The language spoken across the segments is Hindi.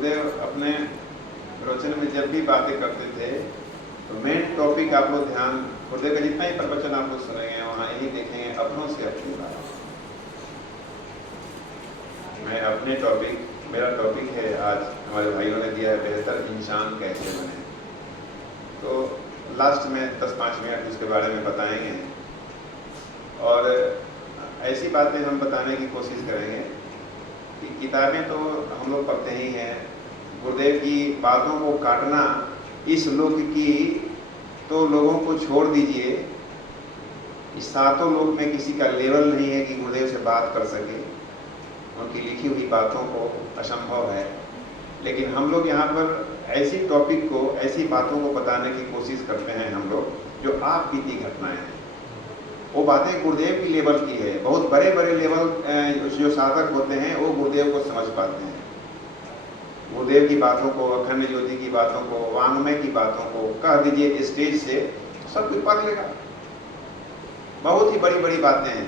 गुरुदेव अपने प्रवचन में जब भी बातें करते थे तो मेन टॉपिक आप लोग ध्यान, गुरुदेव का जितना ही प्रवचन आप लोग सुनेंगे वहाँ यही देखेंगे अपनों से अपनी बात। मैं अपने टॉपिक, मेरा टॉपिक है आज हमारे भाइयों ने दिया है बेहतर इंसान कैसे बने। तो लास्ट में 10-5 मिनट उसके बारे में बताएंगे और ऐसी बातें हम बताने की कोशिश करेंगे कि किताबें तो हम लोग पढ़ते ही हैं, गुरुदेव की बातों को काटना इस लोक की तो लोगों को छोड़ दीजिए, इस 7 लोक में किसी का लेवल नहीं है कि गुरुदेव से बात कर सके, उनकी लिखी हुई बातों को असंभव है। लेकिन हम लोग यहाँ पर ऐसी टॉपिक को, ऐसी बातों को बताने की कोशिश करते हैं हम लोग जो आप बीती घटनाएं हैं। वो बातें गुरुदेव की लेवल की है, बहुत बड़े बड़े लेवल जो साधक होते हैं वो गुरुदेव को समझ पाते हैं। गुरुदेव की बातों को, अखंड ज्योति की बातों को, वांग्मय की बातों को कह दीजिए स्टेज से, सब कुछ पढ़ लेगा। बहुत ही बड़ी बड़ी बातें हैं,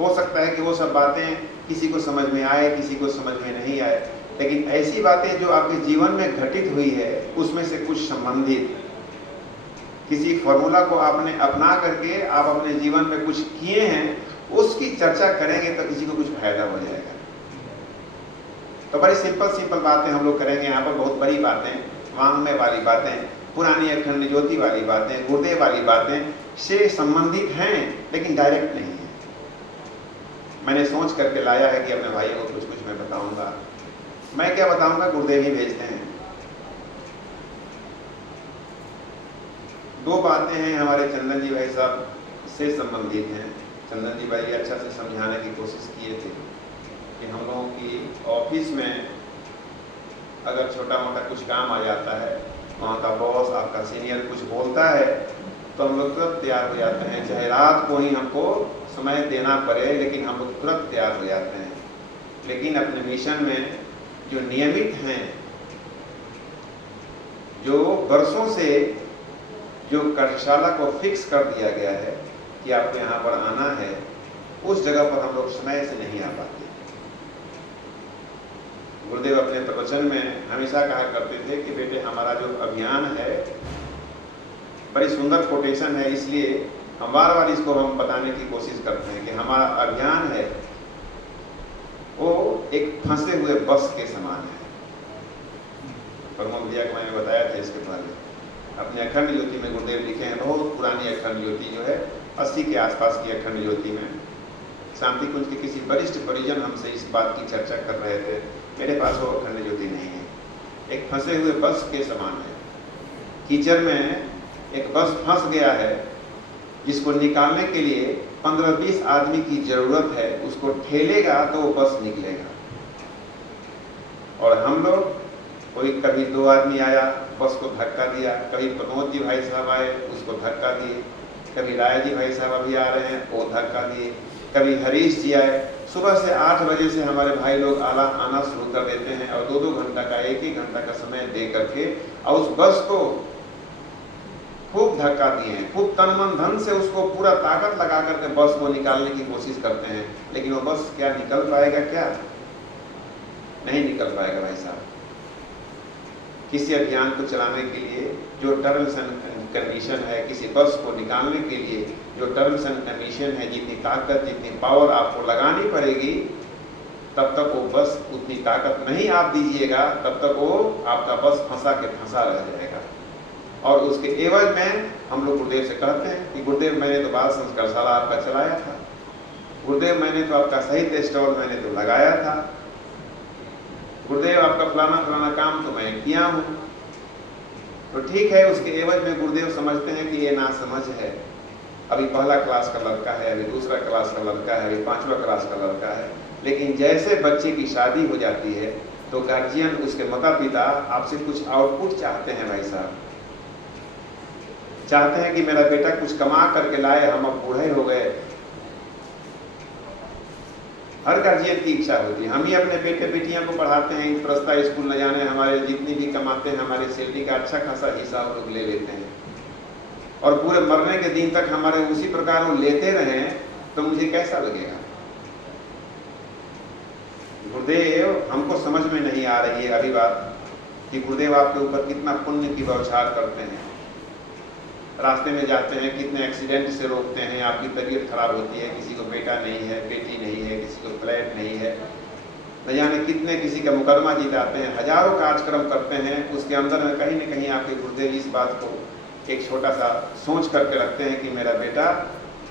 हो सकता है कि वो सब बातें किसी को समझ में आए, किसी को समझ में नहीं आए, लेकिन ऐसी बातें जो आपके जीवन में घटित हुई है उसमें से कुछ संबंधित किसी फॉर्मूला को आपने अपना करके आप अपने जीवन में कुछ किए हैं, उसकी चर्चा करेंगे तो किसी को कुछ फायदा हो जाएगा। तो बड़ी सिंपल बातें हम लोग करेंगे यहाँ पर। बहुत बड़ी बातें, वांग्मय वाली बातें, पुरानी अखंड ज्योति वाली बातें, गुरुदेव वाली बातें से संबंधित हैं लेकिन डायरेक्ट नहीं है। मैंने सोच करके लाया है कि अपने भाइयों को कुछ मैं बताऊंगा। मैं क्या बताऊंगा, गुरुदेव ही भेजते हैं। 2 बातें हैं हमारे चंदन जी भाई साहब से संबंधित हैं। चंदन जी भाई अच्छा से समझाने की कोशिश किए थे कि हम लोगों की ऑफिस में अगर छोटा मोटा कुछ काम आ जाता है, वहाँ का बॉस, आपका सीनियर कुछ बोलता है तो हम लोग तुरंत तैयार हो जाते हैं, चाहे रात को ही हमको समय देना पड़े, लेकिन हम लोग तुरंत तैयार हो जाते हैं। लेकिन अपने मिशन में जो नियमित हैं, जो वर्षों से जो कार्यशाला को फिक्स कर दिया गया है कि आपको यहाँ पर आना है, उस जगह पर हम लोग समय से नहीं आ पाते। गुरुदेव अपने प्रवचन में हमेशा कहा करते थे कि बेटे हमारा जो अभियान है, बड़ी सुंदर कोटेशन है, इसलिए हम बार इसको हम बताने की कोशिश करते हैं कि हमारा अभियान है वो एक फंसे हुए बस के समान है। प्रमोद भैया को मैंने बताया था इसके पहले, अपने अखंड ज्योति में गुरुदेव लिखे हैं, बहुत पुरानी अखंड ज्योति जो है 80 के आसपास की अखंड ज्योति में शांति कुंज के किसी वरिष्ठ परिजन हमसे इस बात की चर्चा कर रहे थे। मेरे पास वो अखंड ज्योति नहीं है, एक फंसे हुए बस के समान है। कीचड़ में एक बस फंस गया है, जिसको निकालने के लिए 15-20 आदमी की जरूरत है, उसको ठेलेगा तो वो बस निकलेगा। और हम लोग, कोई कभी 2 आदमी आया, बस को धक्का दिया, कभी प्रमोद जी भाई साहब आए, उसको धक्का दिए, कभी राय जी भाई साहब अभी आ रहे हैं, वो धक्का दिए, कभी हरीश जी आए। सुबह से 8 बजे से हमारे भाई लोग आना शुरू कर देते हैं और 2-2 घंटा का, 1-1 घंटा का समय दे करके और उस बस को खूब धक्का दिए हैं, खूब तन मन धन से उसको पूरा ताकत लगा करके बस को निकालने की कोशिश करते हैं। लेकिन वो बस क्या निकल पाएगा? क्या नहीं निकल पाएगा भाई साहब। किसी अभियान को चलाने के लिए जो टर्म्स एंड कंडीशन है, किसी बस को निकालने के लिए जो टर्म्स एंड कंडीशन है, जितनी ताकत, जितनी पावर आपको लगानी पड़ेगी, तब तक वो बस, उतनी ताकत नहीं आप दीजिएगा तब तक वो आपका बस फंसा के फंसा रह जाएगा। और उसके एवज में हम लोग गुरुदेव से कहते हैं कि गुरुदेव मैंने तो बाल संस्कारशाला आपका चलाया था, गुरुदेव मैंने तो आपका साहित्य स्टॉल मैंने तो लगाया था, गुरुदेव आपका फलाना काम तो मैं किया हूँ। तो ठीक है, उसके एवज में गुरुदेव समझते हैं कि ये नासमझ है, अभी पहला क्लास का लड़का है, अभी दूसरा क्लास का लड़का है, अभी 5वां क्लास का लड़का है। लेकिन जैसे बच्चे की शादी हो जाती है तो गार्जियन, उसके माता पिता आपसे कुछ आउटपुट चाहते हैं भाई साहब, चाहते हैं कि मेरा बेटा कुछ कमा करके लाए, हम अब बूढ़े हो गए। हर गार्जियन की इच्छा होती है। हम ही अपने बेटे बेटियां को पढ़ाते हैं, प्रस्ता स्कूल न जाने, हमारे जितनी भी कमाते हैं हमारे सैलरी का अच्छा खासा हिस्सा वो लोग ले लेते हैं और पूरे मरने के दिन तक हमारे उसी प्रकार वो लेते रहे तो मुझे कैसा लगेगा? गुरुदेव हमको समझ में नहीं आ रही है अभी बात, कि गुरुदेव आपके ऊपर कितना पुण्य की बौछार करते हैं। रास्ते में जाते हैं, कितने एक्सीडेंट से रोकते हैं, आपकी तबीयत खराब होती है, किसी को बेटा नहीं है, बेटी नहीं है, किसी को फ्लैट नहीं है, न जाने कितने किसी का मुकदमा जीताते हैं, हजारों कार्यक्रम करते हैं। उसके अंदर में कहीं न कहीं आपके गुरुदेव इस बात को एक छोटा सा सोच करके रखते हैं कि मेरा बेटा,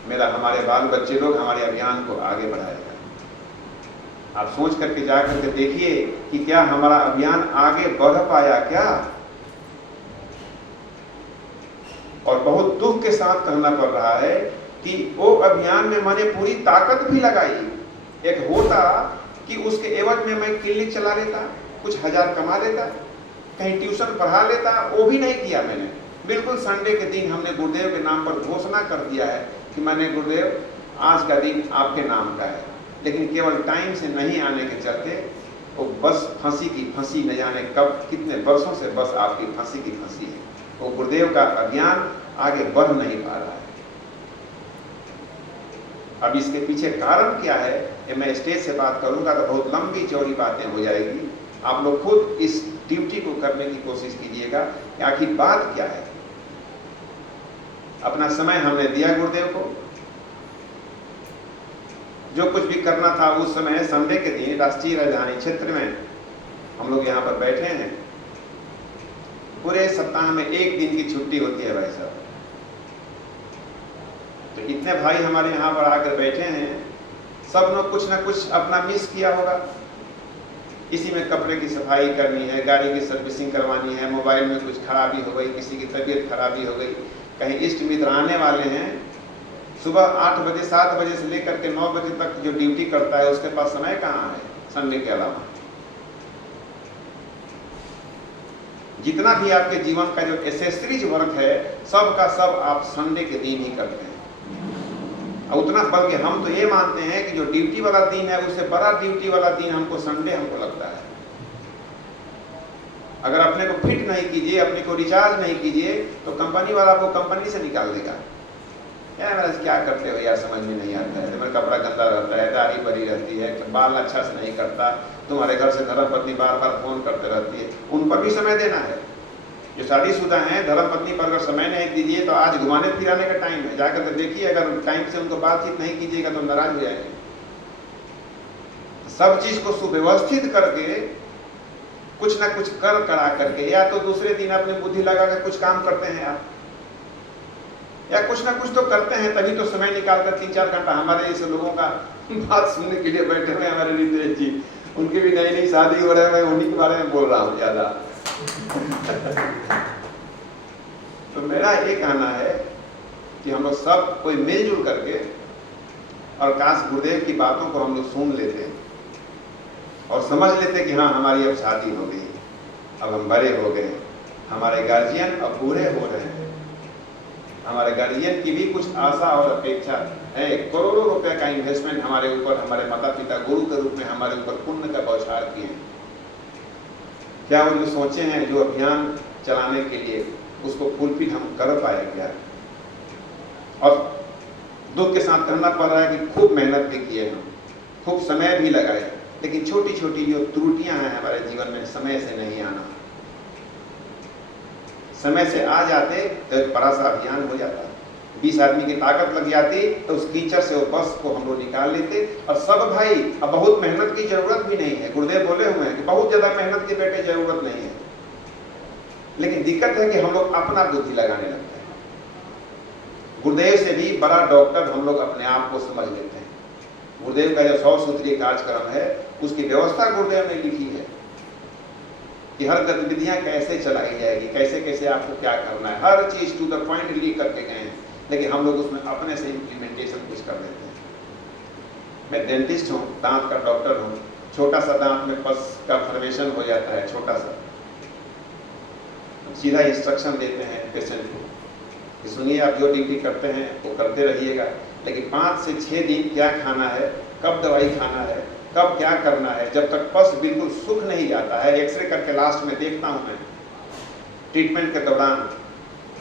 मेरा हमारे बाल बच्चे लोग हमारे अभियान को आगे बढ़ाएगा। आप सोच करके जा करके देखिए कि क्या हमारा अभियान आगे बढ़ पाया क्या। और बहुत दुख के साथ कहना पड़ रहा है कि वो अभियान में मैंने पूरी ताकत भी लगाई। एक होता कि उसके एवज में मैं क्लिनिक चला लेता, कुछ हजार कमा लेता, कहीं ट्यूशन पढ़ा लेता, वो भी नहीं किया मैंने। बिल्कुल संडे के दिन हमने गुरुदेव के नाम पर घोषणा कर दिया है कि मैंने गुरुदेव आज का दिन आपके नाम का है। लेकिन केवल टाइम से नहीं आने के चलते वो बस फंसी की फंसी, न जाने कब कितने वर्षों से बस आपकी फंसी की फंसी है। वो गुरुदेव का अभियान आगे बढ़ नहीं पा रहा है। अब इसके पीछे कारण क्या है, ये मैं स्टेज से बात करूंगा तो बहुत लंबी चौड़ी बातें हो जाएगी। आप लोग खुद इस ड्यूटी को करने की कोशिश कीजिएगा कि आखिर बात क्या है। अपना समय हमने दिया गुरुदेव को, जो कुछ भी करना था उस समय संडे के दिन राष्ट्रीय राजधानी क्षेत्र में हम लोग यहाँ पर बैठे हैं। पूरे सप्ताह में एक दिन की छुट्टी होती है भाई साहब। तो इतने भाई हमारे यहाँ पर आकर बैठे हैं, सब लोग कुछ ना कुछ अपना मिस किया होगा। किसी में कपड़े की सफाई करनी है, गाड़ी की सर्विसिंग करवानी है, मोबाइल में कुछ खराबी हो गई, किसी की तबीयत खराबी हो गई, कहीं इष्ट मित्र आने वाले हैं। सुबह 8 बजे 7 बजे से लेकर के 9 बजे तक जो ड्यूटी करता है उसके पास समय कहाँ है संडे के अलावा। जितना भी आपके जीवन का जो एसेसरीज वर्क है सब का सब आप संडे के दिन ही करते हैं। और उतना बल्कि हम तो ये मानते हैं कि जो ड्यूटी वाला दिन है उससे बड़ा ड्यूटी वाला दिन हमको संडे हमको लगता है। अगर अपने को फिट नहीं कीजिए, अपने को रिचार्ज नहीं कीजिए तो कंपनी वाला आपको कंपनी से निकाल देगा। यार मेरा क्या करते हो यार, समझ में नहीं आता है, तुम्हारा कपड़ा गंदा रहता है, दाढ़ी बड़ी रहती है, बाल अच्छा से नहीं करता, तुम्हारे घर से धर्मपत्नी बार बार फोन करते रहती है। उन पर भी समय देना है। जो शादीशुदा हैं, धर्मपत्नी पर अगर समय नहीं दीजिए तो आज घुमाने फिराने का टाइम है, जाकर के देखिए। अगर टाइम से उनको बातचीत नहीं कीजिएगा तो नाराज हो जाएंगे। सब चीज को सुव्यवस्थित करके कुछ ना कुछ कर करा करके, या तो दूसरे दिन अपनी बुद्धि लगा कर कुछ काम करते हैं आप, या कुछ ना कुछ तो करते हैं, तभी तो समय निकालकर 3-4 घंटा हमारे जैसे लोगों का बात सुनने के लिए बैठे हुए। हमारे रितेश जी, उनकी भी नई नई शादी हो रहा है, मैं उन्हीं के बारे में बोल रहा हूँ ज्यादा। तो मेरा ये कहना है कि हम लोग सब कोई मिलजुल करके, और काश गुरुदेव की बातों को हम लोग सुन लेते और समझ लेते कि हाँ हमारी अब शादी हो गई, अब हम बड़े हो गए, हमारे गार्जियन अब पूरे हो रहे हैं, हमारे गार्जियन की भी कुछ आशा और अपेक्षा है। करोड़ों रुपए का इन्वेस्टमेंट हमारे ऊपर हमारे माता पिता गुरु के रूप में हमारे ऊपर पुण्य का बौछार किए। क्या वो जो सोचे हैं जो अभियान चलाने के लिए, उसको फुलफिल हम कर पाए क्या? और दुख के साथ कहना पड़ रहा है कि खूब मेहनत भी किए हम, खूब समय भी लगाए, लेकिन छोटी छोटी जो त्रुटियां हैं हमारे जीवन में, समय से नहीं आना। समय से आ जाते तो एक बड़ा सा अभियान हो जाता, 20 आदमी की ताकत लग जाती तो उस कीचड़ से वो बस को हम लोग निकाल लेते। और सब भाई, अब बहुत मेहनत की जरूरत भी नहीं है। गुरुदेव बोले हुए हैं कि बहुत ज्यादा मेहनत की बेटे जरूरत नहीं है, लेकिन दिक्कत है कि हम लोग अपना बुद्धि लगाने लगते हैं। गुरुदेव से भी बड़ा डॉक्टर हम लोग अपने आप को समझ लेते हैं। गुरुदेव का जो 100 सूत्रीय कार्यक्रम है उसकी व्यवस्था गुरुदेव ने लिखी है कि हर गतिविधियां कैसे चलाई जाएगी, कैसे कैसे आपको क्या करना है, हर चीज टू द पॉइंट लिख करके गए हैं। लेकिन हम लोग उसमें अपने से इम्प्लीमेंटेशन कुछ कर देते हैं। मैं डेंटिस्ट हूँ, दांत का डॉक्टर हूँ, छोटा सा दांत में पस का फॉर्मेशन हो जाता है, छोटा सा, सीधा इंस्ट्रक्शन देते हैं पेशेंट को कि सुनिए आप जो ड्यूटी करते हैं वो करते रहिएगा, लेकिन 5 से 6 दिन क्या खाना है, कब दवाई खाना है, कब क्या करना है। जब तक पस बिल्कुल सूख नहीं जाता है, एक्सरे करके लास्ट में देखता हूं मैं ट्रीटमेंट के दौरान,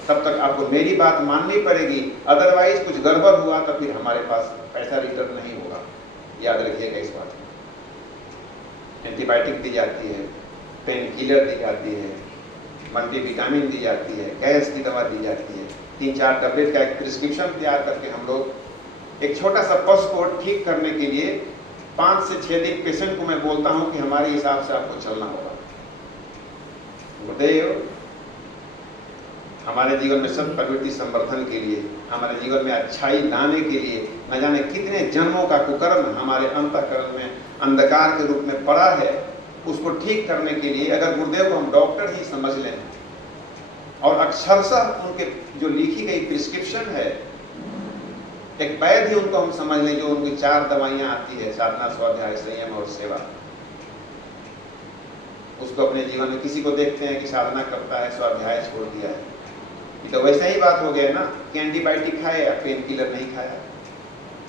तब तक आपको मेरी बात माननी पड़ेगी। अदरवाइज कुछ गड़बड़ हुआ तो फिर हमारे पास पैसा रिटर्न नहीं होगा। याद रखिएगा इस बात को। एंटीबायोटिक दी जाती है, पेन किलर दी जाती है, मल्टीविटामिन दी जाती है, गैस की दवा दी जाती है। 3-4 टैबलेट का एक प्रिस्क्रिप्शन तैयार करके हम लोग एक छोटा सा पल्स को ठीक करने के लिए 5 से 6 दिन पेशेंट को मैं बोलता हूं कि हमारे हिसाब से आपको चलना होगा। गुरुदेव हमारे जीवन में सत प्रवृत्ति संवर्धन के लिए, हमारे जीवन में अच्छाई लाने के लिए न जाने कितने जन्मों का कुकर्म हमारे अंतःकरण में अंधकार के रूप में पड़ा है, उसको ठीक करने के लिए अगर गुरुदेव को हम डॉक्टर ही समझ लें और अक्षरशः उनके जो लिखी गई प्रिस्क्रिप्शन है, एक वैद्य ही उनको हम समझ लें, जो उनकी 4 दवाइयां आती है, साधना, स्वाध्याय, संयम और सेवा, उसको अपने जीवन में किसी को देखते हैं कि साधना करता है, स्वाध्याय छोड़ दिया है, ये तो वैसा ही बात हो गया ना कि एंटीबायोटिक खाया, पेन किलर नहीं खाया,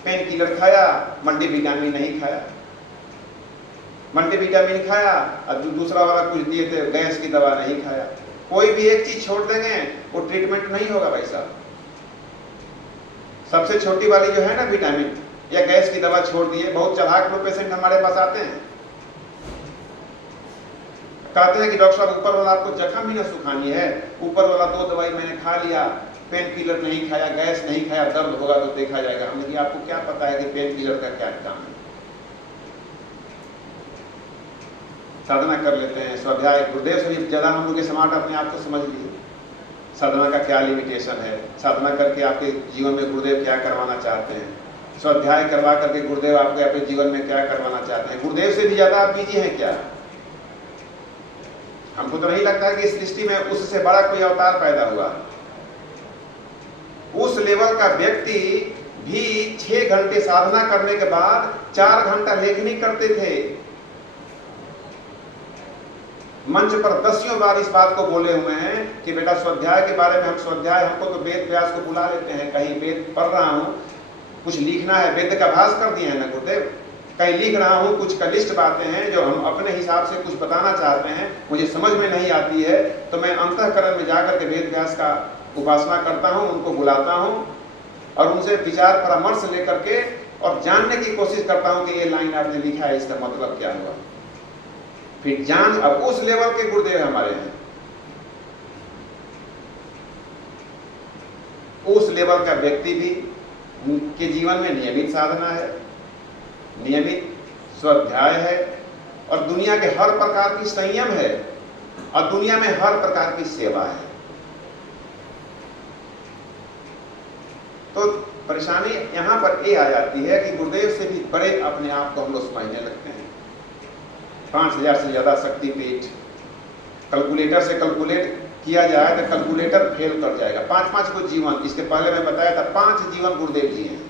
पेन किलर खाया, मल्टीविटामिन नहीं खाया, मल्टीविटामिन खाया और दूसरा वाला कुछ दिए थे गैस की दवा नहीं खाया। कोई भी एक चीज छोड़ देंगे वो ट्रीटमेंट नहीं होगा भाई साहब। सबसे छोटी वाली जो है ना विटामिन या गैस की दवा छोड़ दिए, बहुत चलाक लोग पेशेंट हमारे पास आते हैं, कहते हैं कि डॉक्टर साहब ऊपर वाला आपको जख्म भी ना सुखानी है, ऊपर वाला 2 दवाई मैंने खा लिया, पेन किलर नहीं खाया, गैस नहीं खाया, दर्द होगा तो देखा जाएगा। हमने कहा आपको क्या पता है कि पेन किलर का क्या काम है? साधना कर लेते हैं, स्वाध्याय, गुरुदेव से ज्यादा हम लोग स्मार्ट अपने आप को समझ लिए, साधना का क्या लिमिटेशन है, साधना करके आपके जीवन में गुरुदेव क्या करवाना चाहते हैं, स्वाध्याय करवा करके गुरुदेव आपके अपने जीवन में क्या करवाना चाहते हैं। गुरुदेव से भी ज्यादा आप बिजी हैं क्या? हमको तो नहीं लगता कि इस सृष्टि में उससे बड़ा कोई अवतार पैदा हुआ। उस लेवल का व्यक्ति भी 6 घंटे साधना करने के बाद 4 घंटा लेखनी करते थे। मंच पर 10 बार इस बात को बोले हुए हैं कि बेटा स्वाध्याय के बारे में, हम स्वाध्याय, हमको तो वेद व्यास को बुला लेते हैं, कहीं वेद पढ़ रहा हूं, कुछ लिखना है, वेद का भाष कर दिए हैं ना गुरुदेव, कहीं लिख रहा हूं, कुछ कलिष्ट बातें हैं जो हम अपने हिसाब से कुछ बताना चाहते हैं, मुझे समझ में नहीं आती है, तो मैं अंतःकरण में जाकर के वेद व्यास का उपासना करता हूं, उनको बुलाता हूं और उनसे विचार परामर्श लेकर के और जानने की कोशिश करता हूं कि ये लाइन आपने लिखा है, इसका मतलब क्या हुआ। फिर जान, अब उस लेवल के गुरुदेव हमारे हैं, उस लेवल का व्यक्ति भी के जीवन में नियमित साधना है, नियमित स्वाध्याय है और दुनिया के हर प्रकार की संयम है और दुनिया में हर प्रकार की सेवा है। तो परेशानी यहां पर ये आ जाती है कि गुरुदेव से भी बड़े अपने आप को हम लोग समझने लगते हैं। 5000 से ज्यादा शक्तिपीठ, कैलकुलेटर से कैलकुलेट किया जाए तो कैलकुलेटर फेल कर जाएगा। 5-5 को जीवन, इसके पहले मैं बताया था 5 जीवन गुरुदेव जी हैं।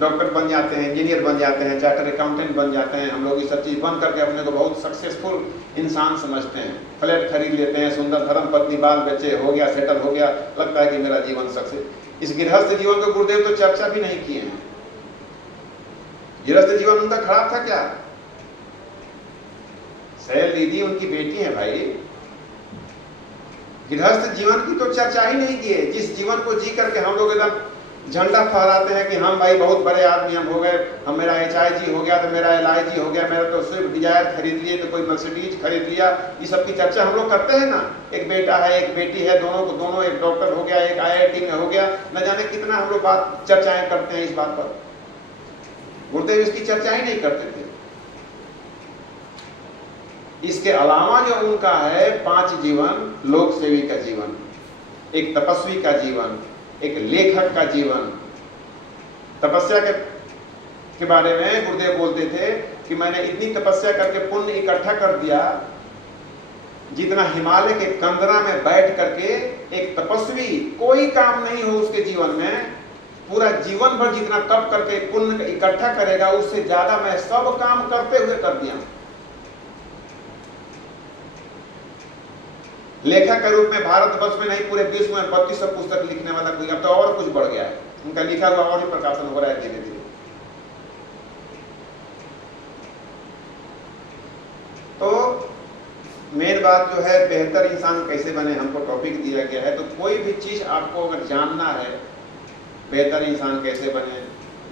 डॉक्टर बन जाते हैं, इंजीनियर बन जाते हैं, चार्टर्ड अकाउंटेंट बन जाते हैं, हम लोग ये सब चीज बन करके अपने को बहुत सक्सेसफुल इंसान समझते हैं, फ्लैट खरीद लेते हैं, सुंदर धर्म पत्नी, बाल बच्चे हो गया, सेटल हो गया, लगता है कि मेरा जीवन सक्सेस। इस गृहस्थ जीवन को गुरुदेव तो चर्चा भी नहीं किए हैं। गृहस्थ जीवन उनका खराब था क्या? सैल दीदी उनकी बेटी है भाई, गृहस्थ जीवन की तो चर्चा ही नहीं की है। जिस जीवन को जी करके हम लोग एकदम झंडा फहराते हैं कि हम भाई बहुत बड़े आदमी हम हो गए, हम, मेरा HIG हो गया तो मेरा LIG हो गया, मेरा तो स्विफ्ट डिजायर खरीद लिए तो कोई मर्सिडीज खरीद लिया, ये सब की चर्चा हम लोग करते हैं ना। एक बेटा है, एक बेटी है, दोनों एक डॉक्टर हो गया, एक IIT में हो गया, न जाने कितना हम लोग बात चर्चाएं करते हैं इस बात पर। गुरुदेव इसकी चर्चा ही नहीं करते थे। इसके अलावा जो उनका है 5 जीवन, लोक सेवी का जीवन, एक तपस्वी का जीवन, एक लेखक का जीवन। तपस्या के बारे में गुरुदेव बोलते थे कि मैंने इतनी तपस्या करके पुण्य इकट्ठा कर दिया, जितना हिमालय के कंदरा में बैठ करके एक तपस्वी कोई काम नहीं हो उसके जीवन में, पूरा जीवन भर जितना तप करके पुण्य इकट्ठा करेगा, उससे ज्यादा मैं सब काम करते हुए कर दिया। लेखक के रूप में भारतवर्ष में नहीं पूरे विश्व में 3200 पुस्तक लिखने वाला कोई, अब तो और कुछ बढ़ गया है, उनका लिखा हुआ और ही प्रकाशन हो रहा है धीरे धीरे। तो मेन बात जो है बेहतर इंसान कैसे बने, हमको टॉपिक दिया गया है। तो कोई भी चीज आपको अगर जानना है बेहतर इंसान कैसे बने,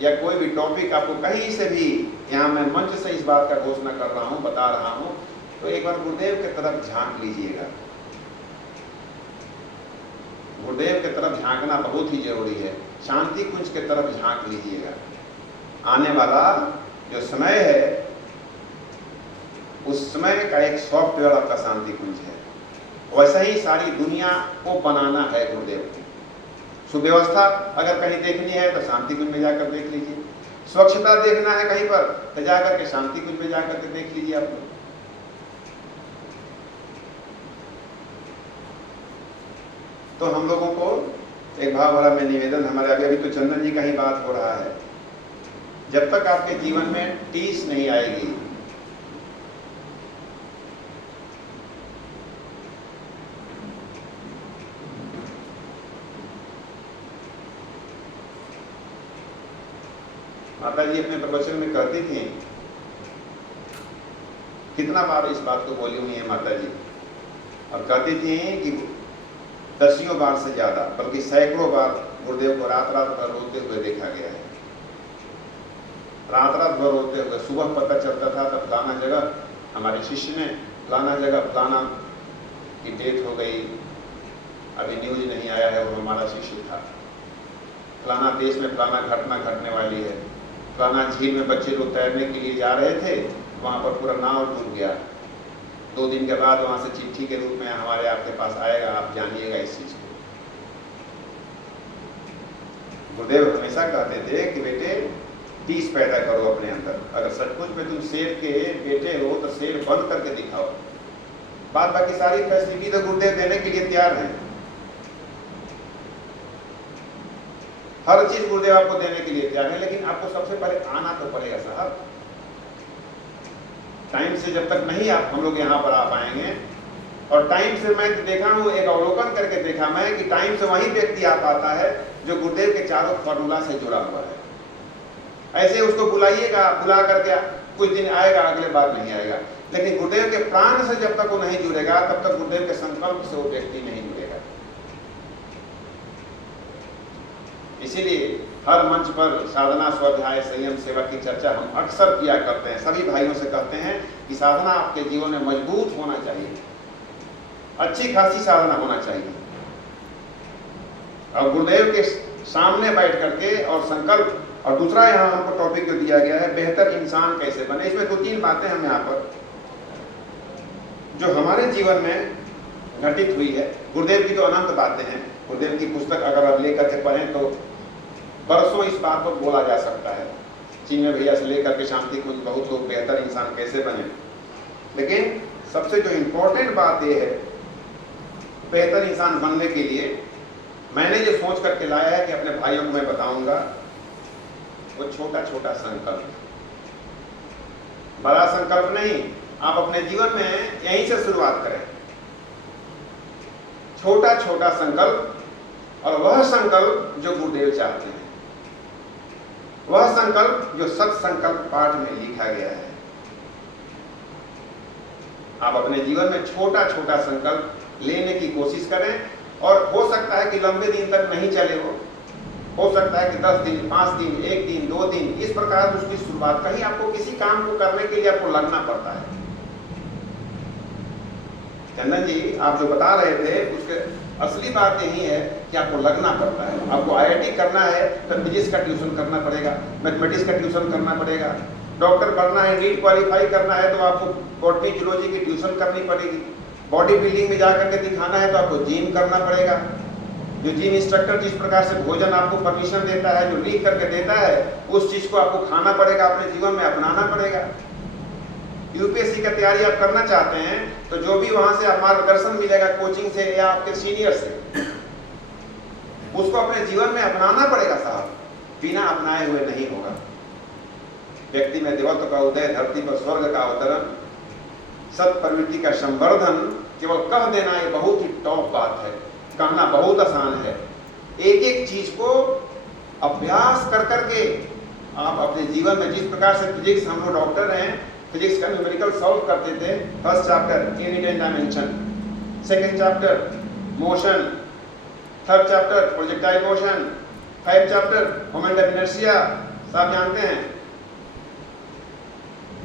या कोई भी टॉपिक आपको कहीं से भी, यहाँ मैं मंच से इस बात का घोषणा कर रहा हूँ, बता रहा हूँ, तो एक बार गुरुदेव की तरफ झांक लीजिएगा। गुरुदेव की तरफ झांकना बहुत ही जरूरी है। शांति कुंज की तरफ झांक लीजिएगा। आने वाला जो समय है उस समय का एक सॉफ्टवेयर आपका शांति कुंज है। वैसा ही सारी दुनिया को बनाना है गुरुदेव की। सुव्यवस्था अगर कहीं देखनी है तो शांति कुंज में जाकर देख लीजिए। स्वच्छता देखना है कहीं पर तो जाकर के शांति कुंज में जाकर के देख लीजिए आप लोग। तो हम लोगों को एक भाव भरा में निवेदन, हमारे अभी तो चंदन जी का ही बात हो रहा है, जब तक आपके जीवन में टीस नहीं आएगी, माता जी अपने प्रवचन में कहती थी, कितना बार इस बात को बोली हुई है माता जी, और कहती थी कि दसियों बार से ज्यादा बल्कि सैकड़ों बार गुरुदेव को रात रात भर रोते हुए देखा गया है। रात रात भर रोते हुए, सुबह पता चलता था तब फलाना जगह हमारे शिष्य ने, फलाना जगह फलाना की डेथ हो गई, अभी न्यूज नहीं आया है, वो हमारा शिष्य था, फलाना देश में फलाना घटना घटने वाली है, फलाना झील में बच्चे लोग तैरने के लिए जा रहे थे, वहाँ पर पूरा नाव डूब गया, 2 दिन के बाद वहाँ से चिट्ठी के रूप में हमारे आपके पास आएगा, आप जानिएगा इस चीज को। गुरुदेव हमेशा कहते थे कि बेटे टीस पैदा करो अपने अंदर, अगर सचमुच में तुम शेर के बेटे हो तो शेर बंद करके दिखाओ। बात बाकी सारी फैसिलिटी तो गुरुदेव देने के लिए तैयार हैं, हर चीज गुरुदेव आपको देने के लिए तैयार है, लेकिन आपको सबसे पहले आना तो पड़ेगा साहब। टाइम से जब तक नहीं आप हम लोग यहाँ पर आ पाएंगे, और टाइम से मैं देखा हूँ, एक अवलोकन करके देखा मैं कि टाइम से वही व्यक्ति आ पाता है जो गुरुदेव के चारों फॉर्मूला से जुड़ा हुआ है। ऐसे उसको बुलाइएगा, बुला करके कुछ दिन आएगा, अगले बार नहीं आएगा, लेकिन गुरुदेव के प्राण से जब तक वो नहीं जुड़ेगा तब तक गुरुदेव के संकल्प से वो व्यक्ति नहीं जुड़ेगा। इसीलिए हर मंच पर साधना, स्वाध्याय, संयम, सेवा की चर्चा हम अक्सर किया करते हैं। सभी भाइयों से कहते हैं कि साधना आपके जीवन में मजबूत होना चाहिए, अच्छी खासी साधना होना चाहिए, और गुरुदेव के सामने बैठ करके और संकल्प। और दूसरा यहाँ हमको टॉपिक जो दिया गया है, बेहतर इंसान कैसे बने। इसमें 2-3 बातें हम यहाँ पर जो हमारे जीवन में घटित हुई है। गुरुदेव की तो अनंत बातें हैं, गुरुदेव की पुस्तक अगर आप लेकर के पढ़ें तो बरसों इस बात पर बोला जा सकता है। चिन्मय भैया से लेकर के शांति कुंज, बहुत लोग बेहतर इंसान कैसे बने, लेकिन सबसे जो इम्पोर्टेंट बात यह है, बेहतर इंसान बनने के लिए मैंने जो सोच करके लाया है कि अपने भाइयों को मैं बताऊंगा, वो छोटा छोटा संकल्प, बड़ा संकल्प नहीं। आप अपने जीवन में यहीं से शुरुआत करें, छोटा छोटा संकल्प, और वह संकल्प जो गुरुदेव चाहते हैं, वह संकल्प जो सत संकल्प पाठ में लिखा गया है। आप अपने जीवन में छोटा छोटा संकल्प लेने की कोशिश करें, और हो सकता है कि लंबे दिन तक नहीं चले, हो सकता है कि 10 दिन, 5 दिन, 1 दिन, 2 दिन, इस प्रकार उसकी शुरुआत। कहीं आपको किसी काम को करने के लिए आपको लगना पड़ता है। चंदन जी आप जो बता रहे थे उसके असली बात यही है कि आपको लगना पड़ता है। आपको IIT करना है तो फिजिक्स का ट्यूशन करना पड़ेगा, मैथमेटिक्स का ट्यूशन करना पड़ेगा। डॉक्टर बनना है, नीट क्वालिफाई करना है तो आपको बॉटनी, जूलॉजी की ट्यूशन करनी पड़ेगी। बॉडी बिल्डिंग में जाकर के दिखाना है तो आपको जिम करना पड़ेगा। जो जिम इंस्ट्रक्टर जिस प्रकार से भोजन आपको परमिशन देता है, जो लिख करके देता है, उस चीज को आपको खाना पड़ेगा, अपने जीवन में अपनाना पड़ेगा। यूपीएससी का तैयारी आप करना चाहते हैं तो जो भी वहां से मार्गदर्शन मिलेगा कोचिंग से या आपके सीनियर से, उसको अपने जीवन में अपनाना पड़ेगा साहब, बिना अपनाए हुए नहीं होगा। व्यक्ति में देवत्व का उदय, धरती पर स्वर्ग का अवतरण, सत प्रवृत्ति का संवर्धन, केवल कह देना ये बहुत ही टॉप बात है, कहना बहुत आसान है। एक एक चीज को अभ्यास कर करके आप अपने जीवन में, जिस प्रकार से फिजिक्स, हम लोग डॉक्टर हैं, फिजिक्स का न्यूमेरिकल सॉल्व करते थे। First chapter unit and dimension, second chapter motion, third chapter projectile motion, 5th chapter moment of inertia, सब जानते हैं,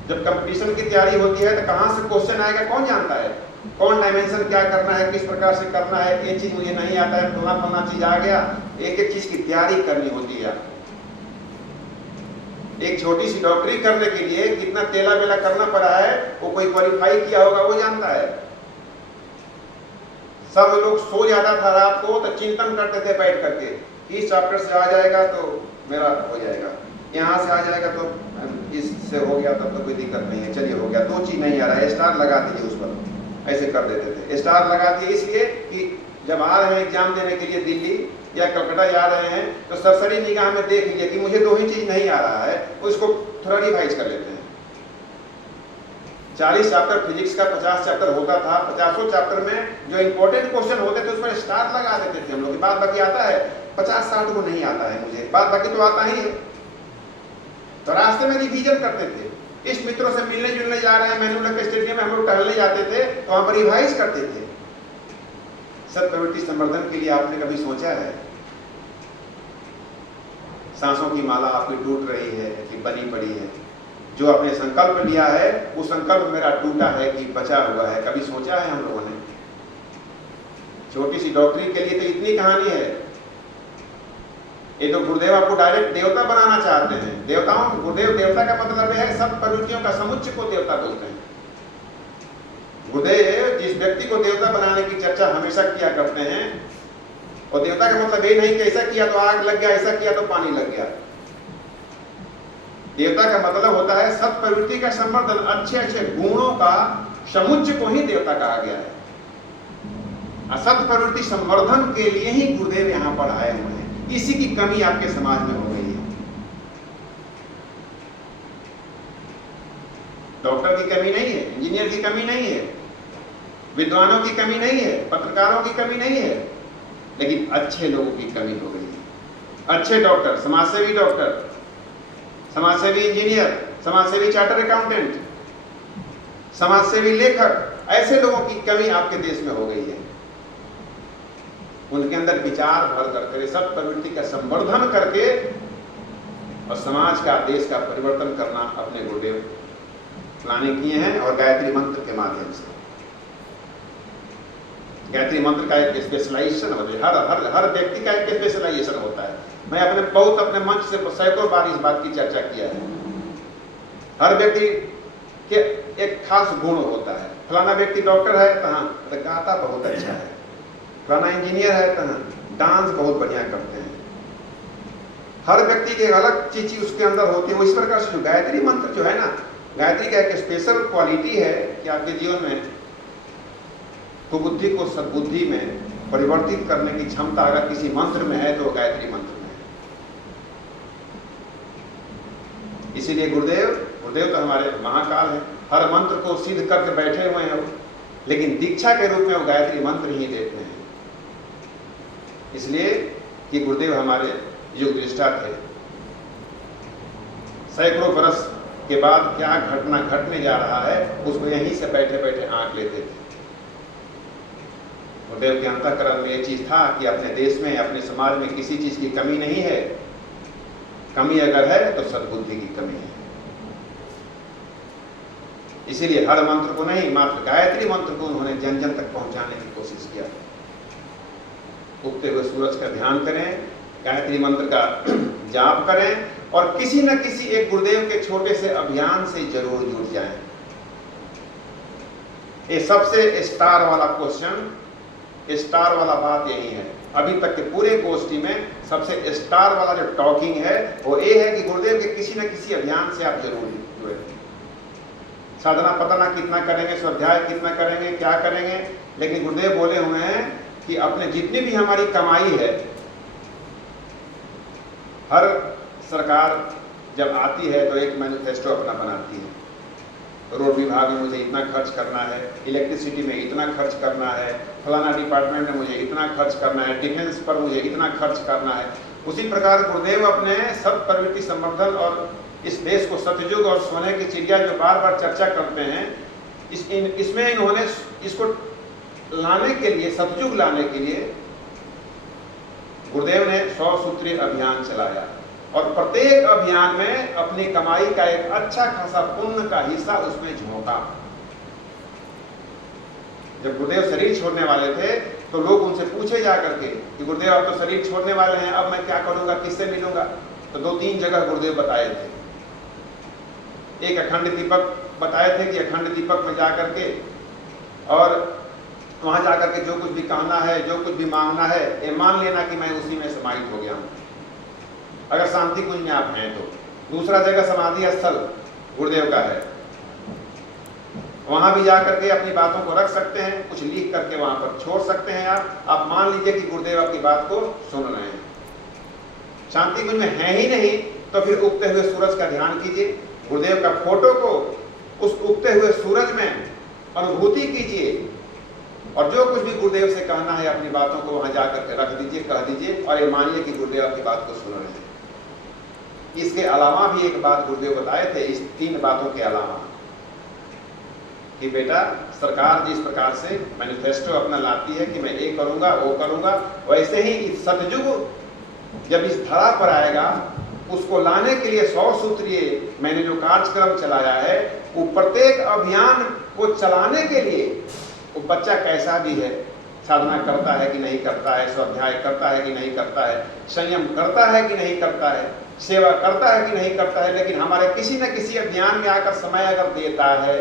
जब कंपटीशन की तैयारी होती है तो कहां से क्वेश्चन आएगा कौन जानता है, कौन डायमेंशन क्या करना है, किस प्रकार से करना है, ये चीज मुझे नहीं आता है, फलना चीज आ गया। एक एक चीज की तैयारी करनी होती है। एक छोटी सी डॉक्टरी करने के लिए कितना तेला बेला करना पड़ा है, वो कोई क्वालिफाई किया होगा वो जानता है। सब लोग सो जाता था रात को तो चिंतन करते थे बैठ करके, इस चैप्टर से आ जाएगा तो मेरा हो जाएगा, यहाँ से आ जाएगा तो इससे हो गया तब तो कोई दिक्कत नहीं है, चलिए हो गया। दो चीज नहीं आ रहा है, स्टार लगा दीजिए उस पर, ऐसे कर देते थे। स्टार लगा दिए इसलिए कि जब आ रहे हैं एग्जाम देने के लिए दिल्ली या कलकत्ता जा रहे हैं तो सरसरी निगाह में देख लिया कि मुझे दो ही चीज नहीं आ रहा है, उसको थोड़ा रिवाइज कर लेते हैं। 40 चैप्टर फिजिक्स का 50 चैप्टर होता था, 50 चैप्टर में जो इंपॉर्टेंट क्वेश्चन होते थे उस पर स्टार लगा देते थे हम लोग। बात बाकी आता है 50-60 को नहीं आता है मुझे, बात बाकी तो आता ही है। तो रास्ते में रिवीजन करते थे, इस मित्रों से मिलने जुलने जा रहे हैं, मैनुअल स्टेडियम में हम लोग टहलने जाते थे तो वहां पर रिवाइज करते थे। सत प्रवृत्ति संवर्धन के लिए आपने कभी सोचा है? सांसों की माला आपकी टूट रही है कि बनी पड़ी है? जो आपने संकल्प लिया है वो संकल्प मेरा टूटा है कि बचा हुआ है, कभी सोचा है हम लोगों ने? छोटी सी डॉक्टरी के लिए तो इतनी कहानी है। ये तो गुरुदेव आपको डायरेक्ट देवता बनाना चाहते हैं। देवताओं, गुरुदेव देवता का मतलब है सब प्रवृत्तियों का समुच्चय को देवता बोलते हैं। गुरुदेव जिस व्यक्ति को देवता बनाने की चर्चा हमेशा किया करते हैं, और देवता का मतलब ये नहीं कि ऐसा किया तो आग लग गया, ऐसा किया तो पानी लग गया। देवता का मतलब होता है सत प्रवृत्ति का संवर्धन, अच्छे अच्छे गुणों का समुच्चय को ही देवता कहा गया है। असत प्रवृत्ति संवर्धन के लिए ही गुरुदेव यहाँ पर आए हुए हैं। इसी की कमी आपके समाज में हो गई है। डॉक्टर की कमी नहीं है, इंजीनियर की कमी नहीं है, विद्वानों की कमी नहीं है, पत्रकारों की कमी नहीं है, लेकिन अच्छे लोगों की कमी हो गई है। अच्छे डॉक्टर, समाजसेवी डॉक्टर, समाजसेवी इंजीनियर, समाजसेवी चार्टर अकाउंटेंट, समाजसेवी लेखक, ऐसे लोगों की कमी आपके देश में हो गई है। उनके अंदर विचार भर करके सब प्रवृत्ति का संवर्धन करके और समाज का, देश का परिवर्तन करना अपने गुरुदेव प्लानिंग किए हैं। और गायत्री मंत्र के माध्यम से, गायत्री मंत्र का एक स्पेशलाइजेशन होता है, हर व्यक्ति का एक स्पेशलाइजेशन होता है। मैं अपने मंच से सैकड़ों बार इस बात की चर्चा किया है। हर व्यक्ति के एक खास गुण होता है। फलाना व्यक्ति डॉक्टर है तो हाँ गाता बहुत अच्छा है, फलाना इंजीनियर है तो हाँ डांस बहुत बढ़िया करते हैं। हर व्यक्ति की अलग चीज उसके अंदर होती है। वो इस प्रकार से जो गायत्री मंत्र जो है ना, गायत्री का एक स्पेशल क्वालिटी है कि आपके जीवन में कुबुद्धि को सद्बुद्धि में परिवर्तित करने की क्षमता अगर किसी मंत्र में है तो गायत्री मंत्र में है। इसीलिए गुरुदेव तो हमारे महाकाल है, हर मंत्र को सिद्ध करके बैठे हुए हैं, लेकिन दीक्षा के रूप में वो गायत्री मंत्र ही देते हैं। इसलिए कि गुरुदेव हमारे युग दृष्टा थे। सैकड़ों बरस के बाद क्या घटना घटने जा रहा है उसको यहीं से बैठे बैठे आंक लेते थे। गुरुदेव के अंतःकरण में ये चीज था कि अपने देश में, अपने समाज में किसी चीज की कमी नहीं है। कमी अगर है तो सद्बुद्धि की कमी है। इसीलिए हर मंत्र को नहीं, मात्र गायत्री मंत्र को उन्होंने जन जन तक पहुंचाने की कोशिश किया। उगते हुए सूरज का ध्यान करें, गायत्री मंत्र का जाप करें और किसी न किसी एक गुरुदेव के छोटे से अभियान से जरूर जुड़ जाएं। ये सबसे स्टार वाला क्वेश्चन, स्टार वाला बात यही है। अभी तक के पूरे गोष्ठी में सबसे स्टार वाला जो टॉकिंग है वो ये है कि गुरुदेव के किसी न किसी अभियान से आप जरूर जुड़े। साधना पतना कितना करेंगे, स्वाध्याय कितना करेंगे, क्या करेंगे, लेकिन गुरुदेव बोले हुए हैं कि अपने जितनी भी हमारी कमाई है, हर सरकार जब आती है तो एक मैनिफेस्टो अपना बनाती है। रोड विभाग में मुझे इतना खर्च करना है, इलेक्ट्रिसिटी में इतना खर्च करना है, फलाना डिपार्टमेंट में मुझे इतना खर्च करना है, डिफेंस पर मुझे इतना खर्च करना है। उसी प्रकार गुरुदेव अपने सत प्रवृत्ति संवर्धन और इस देश को सतयुग और सोने की चिड़िया जो बार बार चर्चा करते हैं, इसमें इन्होंने इसको लाने के लिए, सतयुग लाने के लिए गुरुदेव ने 100 सूत्रीय अभियान चलाया। और प्रत्येक अभियान में अपनी कमाई का एक अच्छा खासा पुण्य का हिस्सा उसमें झोंका। जब गुरुदेव शरीर छोड़ने वाले थे तो लोग उनसे पूछे जा करके कि गुरुदेव आप तो शरीर छोड़ने वाले हैं, अब मैं क्या करूंगा, किससे मिलूंगा? तो 2-3 जगह गुरुदेव बताए थे। एक अखंड दीपक बताए थे कि अखंड दीपक में जा करके और वहां जाकर के जो कुछ भी कहना है, जो कुछ भी मांगना है, ये मान लेना कि मैं उसी में समाहित हो गया हूं, अगर शांति कुंज में आप हैं तो। दूसरा जगह समाधि स्थल गुरुदेव का है, वहां भी जाकर के अपनी बातों को रख सकते हैं, कुछ लिख करके वहां पर छोड़ सकते हैं। आप मान लीजिए कि गुरुदेव आपकी बात को सुन रहे हैं। शांति कुंज में है ही नहीं तो फिर उगते हुए सूरज का ध्यान कीजिए, गुरुदेव का फोटो को उस उगते हुए सूरज में अनुभूति कीजिए, और जो कुछ भी गुरुदेव से कहना है अपनी बातों को वहां जाकर के रख दीजिए, कह दीजिए, और ये मानिए कि गुरुदेव आपकी बात को सुन रहे हैं। इसके अलावा भी एक बात गुरुदेव बताए थे, इस 3 बातों के अलावा, कि बेटा सरकार जिस प्रकार से मैनिफेस्टो अपना लाती है कि मैं ये करूंगा वो करूंगा, वैसे ही इस सतयुग जब इस धरा पर आएगा उसको लाने के लिए 100 सूत्रीय मैंने जो कार्यक्रम चलाया है, वो प्रत्येक अभियान को चलाने के लिए वो बच्चा कैसा भी है, साधना करता है कि नहीं करता है, स्वाध्याय करता है कि नहीं करता है, संयम करता है कि नहीं करता है, सेवा करता है कि नहीं करता है, लेकिन हमारे किसी न किसी अभियान में आकर समय अगर देता है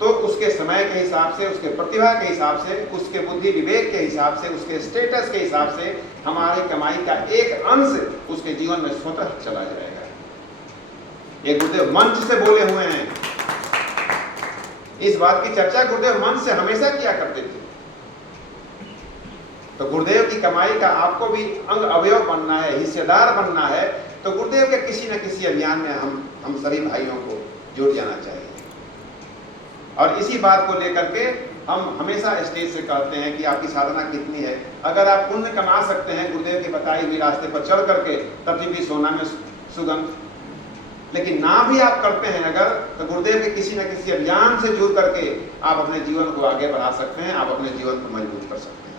तो उसके समय के हिसाब से, उसके प्रतिभा के हिसाब से, उसके बुद्धि विवेक के हिसाब से, उसके स्टेटस के हिसाब से हमारी कमाई का एक अंश उसके जीवन में स्वतः चला जाएगा। ये गुरुदेव मंच से बोले हुए हैं। इस बात की चर्चा गुरुदेव मंच से हमेशा किया करते थे। तो गुरुदेव की कमाई का आपको भी अंग अवयव बनना है, हिस्सेदार बनना है, तो गुरुदेव के किसी न किसी अभियान में हम सभी भाइयों को जुड़ जाना चाहिए। और इसी बात को लेकर के हम हमेशा स्टेज से कहते हैं कि आपकी साधना कितनी है। अगर आप पुण्य कमा सकते हैं गुरुदेव की बताई हुई रास्ते पर चल करके, तभी भी सोना में सुगंध, लेकिन ना भी आप करते हैं अगर, तो गुरुदेव के किसी न किसी अभियान से जुड़ करके आप अपने जीवन को आगे बढ़ा सकते हैं, आप अपने जीवन को मजबूत कर सकते हैं।